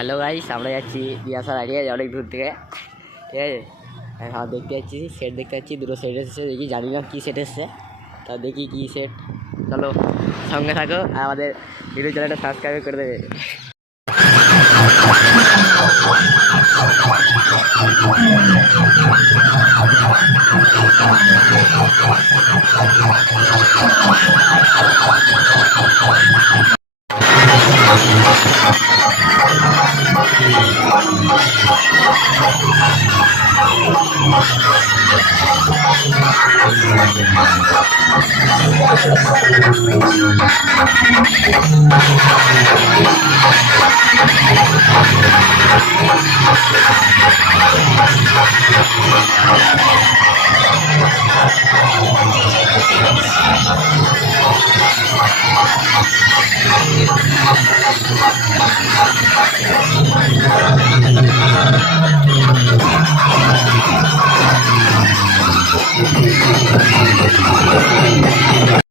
Hello guys, আমরা যাচ্ছি বিয়াসার আগে অনেক দূর থেকে, ঠিক আছে। হ্যাঁ, দেখতে যাচ্ছি সেট, দেখতে যাচ্ছি দুটো সেট এসেছে, দেখি জানি না কী সেট এসছে, তা দেখি কী সেট। চলো সঙ্গে থাকো আর আমাদের ভিডিও চ্যানেলটা সাবস্ক্রাইব করে দেবে।